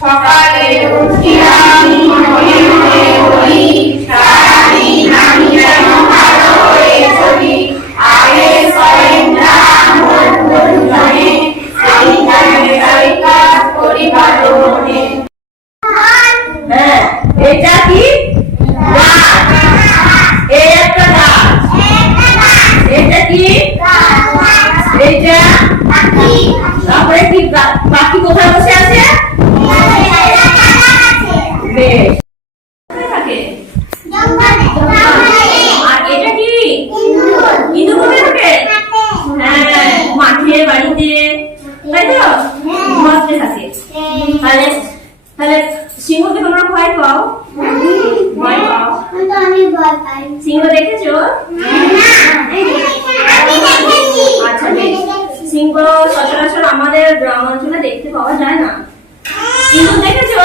সকালে উঠিয়া আমি মনে মনে বলি, সারাদিন আমি যেন ভালো হয়ে চলি। আগে সরেন্দ্রাম বন্ধুজনে, সেই কাজ করি ভালো মনে। হ্যাঁ, এটা কি গাছ? এই একটা গাছ। এটা কি? এইটা তারপরে কি পাখি কোথায় বসে আছে? বেশ। থাকে আর এটা কি? ইঁদুর কোথায় থাকে? হ্যাঁ, মাঠে বাড়িতে, তাই তো ঘরে থাকে। তাহলে তাহলে সিংহকে তোমরা ভয় পাও? ভয় পাও? সিংহ দেখেছো? আচ্ছা বেশ। সিংহ সচরাচর আমাদের গ্রাম অঞ্চলে দেখতে পাওয়া যায় না। সিংহ দেখেছো?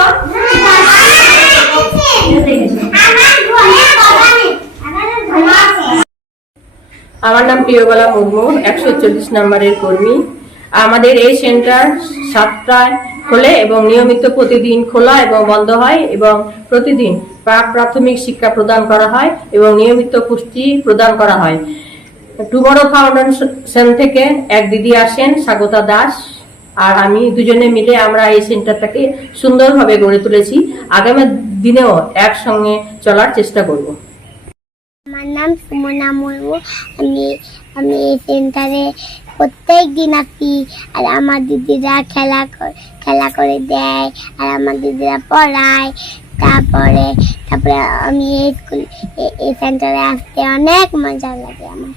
আমার নাম প্রিয়বালা মুর্মু, 140 নম্বরের কর্মী। আমাদের এই সেন্টার 7টায় খোলে এবং নিয়মিত প্রতিদিন খোলা এবং বন্ধ হয় এবং প্রতিদিন প্রাথমিক শিক্ষা প্রদান করা হয় এবং নিয়মিত পুষ্টি প্রদান করা হয়। টুমরো ফাউন্ডেশন থেকে এক দিদি আসেন, স্বাগতা দাস, আর আমি দুজনে মিলে আমরা এই সেন্টারটাকে সুন্দরভাবে গড়ে তুলেছি। আগামী দিনেও একসঙ্গে চলার চেষ্টা করব। আমার নাম সুমনা মুর্মু। আমি আমি এই সেন্টারে প্রত্যেক দিন আসি, আর আমার দিদিরা খেলা করে দেয়, আর আমার দিদিরা পড়ায়। তারপরে আমি এই সেন্টারে আসতে অনেক মজা লাগে আমার।